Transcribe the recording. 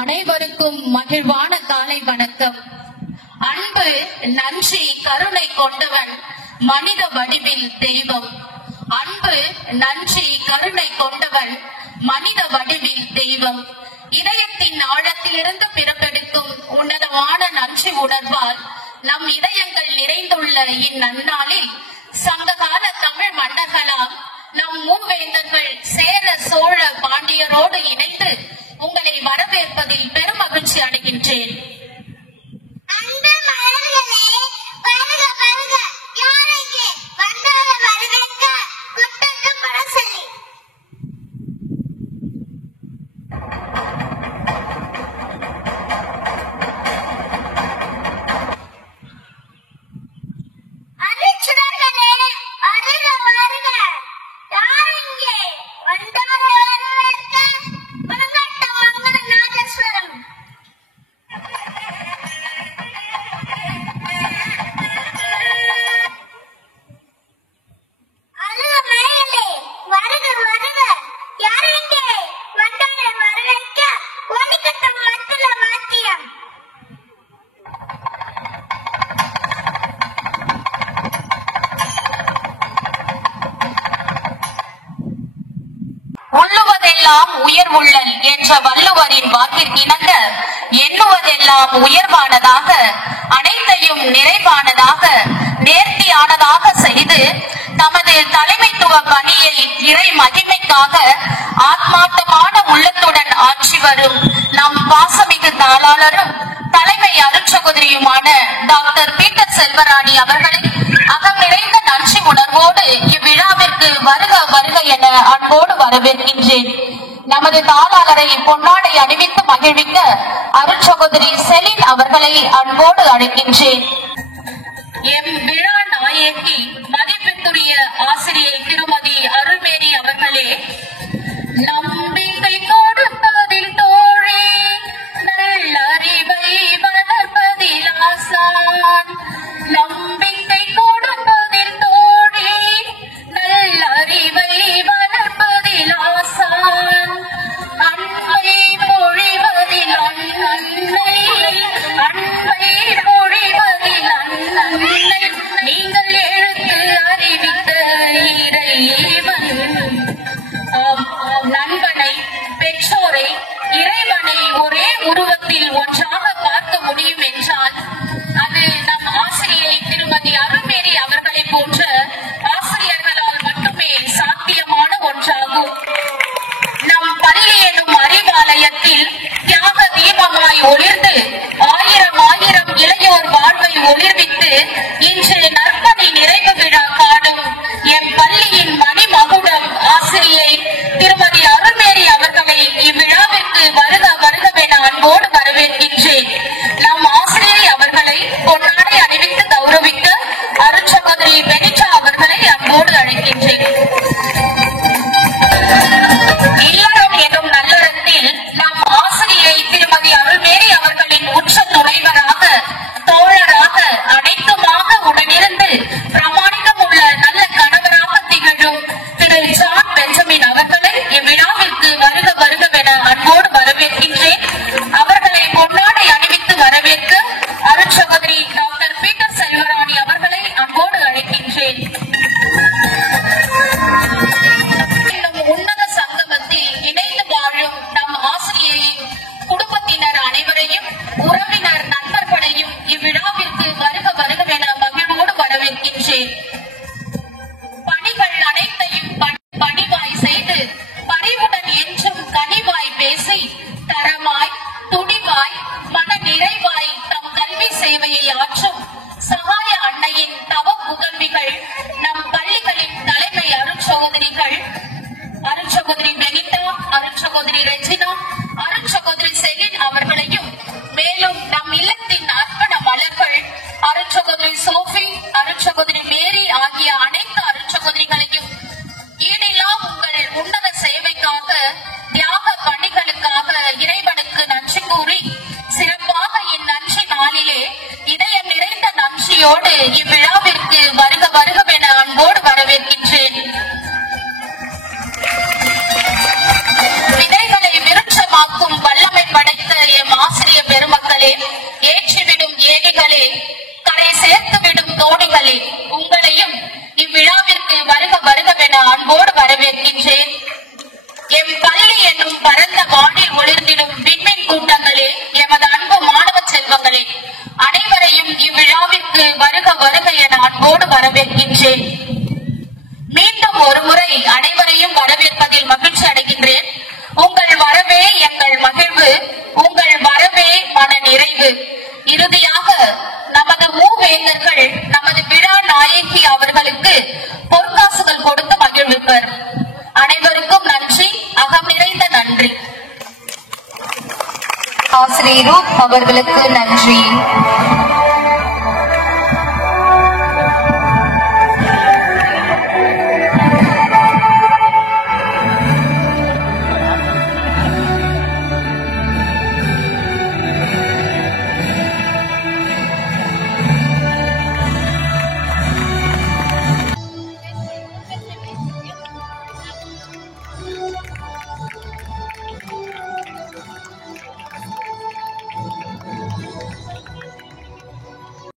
அனைவருக்கும் மகிழ்வான காலை வணக்கம். அன்பு, நன்றி, கருணை கொண்டவன் மனித வடிவில் தெய்வம். அன்பு, நன்றி, கருணை கொண்டவன் மனித வடிவில் தெய்வம். இதயத்தின் ஆழத்திலிருந்து பிறப்பெடுக்கும் உன்னதமான நன்றி உணர்வால் நம் இதயங்கள் நிறைந்துள்ள இந்நன்னாளில் சங்ககால தமிழ் மன்னர்களால் நம் மூவேந்தர்கள் சேர, சோழ, பாண்டியரோடு இணைத்து உங்களை வரவேற்பதில் பெரும் மகிழ்ச்சி அடைகின்றேன். உயர் உள்ளல் என்ற வள்ளுவரின் வாக்கிற்கிணங்க எண்ணுவதெல்லாம் உயர்வானதாக, அனைத்தையும் நிறைவானதாக, நேர்த்தியானதாக செய்து தமது தலைமைத்துவ பணியை இறை மகிமைக்காக ஆத்மார்த்தமான உள்ளத்துடன் ஆற்றி வரும் நம் பாசமிகு தாளாளரும் தலைமை அருட்சகோதரியுமான டாக்டர் பீட்டர் செல்வராணி அவர்களை அகம் நிறைந்த நன்றி உணர்வோடு இவ்விழாவிற்கு வருக வருக என அன்போடு வரவேற்கின்றேன். நமது தாளாளரை பொன்னாடை அணிவித்து மகிழ்விக்க அருட்சகோதரி செலின் அவர்களை அன்போடு அழைக்கின்றேன். எம் விழா நாயகி மதிப்பிற்குரிய ஆசிரியை திருமதி அருள்மேரி அவர்களே, நம்பிக்கை கொடுப்பதில் தோழி, நல்லறிவை வளர்ப்பதில் ஆசான். நம்பிக்கை கொடுப்பதில் தோழி, நல்லறிவை வளர்ப்பதில் ஆசான். அன்பை பொழிவதில் அன்னை, அன்பை பொழிவதில் அன்னை, நீங்கள் எழுத்து அறிவித்த இறைவன். நண்பனை, பெற்றோரை, இறைவனை ஒரே உருவத்தில் ஒன்றாக பார்க்க முடியும் என்றால் அது நம் ஆசிரியை திருமதி அருள்மேரி அவர்களை போன்ற ஆசிரியர்களால் மட்டுமே சாத்தியமான ஒன்றாகும். நம் பள்ளி எனும் அறிவாலயத்தில் தியாக தீபமாய் ஒளிர்ந்து ஆயிரம் ஆயிரம் இளையோர் வாழ்வை ஒளிர்வித்து இன்று நற்பணி நிறைவு விழா காணும் எம் பள்ளியின் மணிமகுடம் ஆசிரியை திருமதி அருள்மேரி அவர்களை இவ்விழாவிற்கு வருக வருகவென அன்போடு வரவேற்கின்றேன். நம் ஆசிரியை அவர்களை பொன்னாடை அணிவித்து கௌரவிக்க அருட்சகோதரி பெனிட்டா அவர்களை அன்போடு அழைக்கின்றேன். இல்லறம் எனும் நல்லறத்தில் நம் ஆசிரியை திருமதி அருள்மேரி அவர்களின் உச்ச துணைவராக, தோழராக, அனைத்துமாக உடனிருந்து பிரமாணிக்கம் உள்ள நல்ல கணவராக திகழும் திரு ஜான் பெஞ்சமின் அவர்களை இவ்விழாவிற்கு வருக வருகவென அன்போடு வரவேற்கின்றேன். அவர்களை பொன்னாடை அணிவித்து வரவேற்க அருட்சகோதரி டாக்டர் பீட்டர் செல்வராணி அவர்களை அன்போடு அழைக்கின்றேன். உன்னத சங்கமத்தில் இணைந்து வாழும் நம் ஆசிரியையும் குடும்பத்தினர் அனைவரையும், உறவினர் நண்பர்களையும் இவ்விழாவிற்கு வருக வருகவென மகிழ்வோடு வரவேற்கின்றேன். பணிகள் அனைத்தையும் பணிவாய் செய்து, பணிவுடன் என்றும் கனிவாய் பேசி, தரமாய், துணிவாய், மன நிறைவாய் தம் கல்வி சேவையை ஆற்றும் சகாய அன்னையின் தவ புகழ்விகள் நம் பள்ளிகளின் தலைமை அருட்சகோதரிகள் அருட்சகோதரி பெனிட்டா, அருட்சகோதரி ரெஜினா, அருட்சகோதரி செலின் அவர்களையும், மேலும் நம் இல்லத்தின் அர்ப்பண மலர்கள் அருட்சகோதரி சோஃபி, அருட்சகோதரி மேரி ஆகிய அனைத்து அருட்சகோதரிகளையும் ஈடில்லா உங்கள் உன்னத சேவைக்காக, தியாக பணிகளுக்காக இறைவனுக்கு நன்றி கூறி சிறப்பாக இந்நன்றி நாளிலே இதயம் நிறைந்த நன்றியோடு இவ்விழாவிற்கு வருக வருகவென அன்போடு வரவேற்கின்றேன். விதைகளை விருட்சமாக்கும் வல்லமை படைத்த பெருமக்களே, உங்களையும் இவ்விழாவிற்கு வருக வருகவென அன்போடு வரவேற்கின்றேன். எம் பள்ளி என்னும் பரந்த வானில் ஒளிர்ந்திடும் விண்மீன் கூட்டங்களே, எமது அன்பு மாணவ செல்வங்களே, அனைவரையும் இவ்விழாவிற்கு வருக வருக என அன்போடு வரவேற்கின்றேன். மீண்டும் ஒரு முறை அனைவரையும் வரவேற்பதில் மகிழ்ச்சி அடைகின்றேன். உங்கள் வரவே எங்கள் மகிழ்வு, உங்கள் வரவே மன நிறைவு. இறுதியாக நமது மூவேந்தர்கள் நமது விழா நாயகி அவர்களுக்கு பொற்காசுகள் கொடுத்து மகிழ்விப்பர். அனைவருக்கும் நன்றி, அகம் நிறைந்த நன்றி. ஆசிரியர் அவர்களுக்கு நன்றி.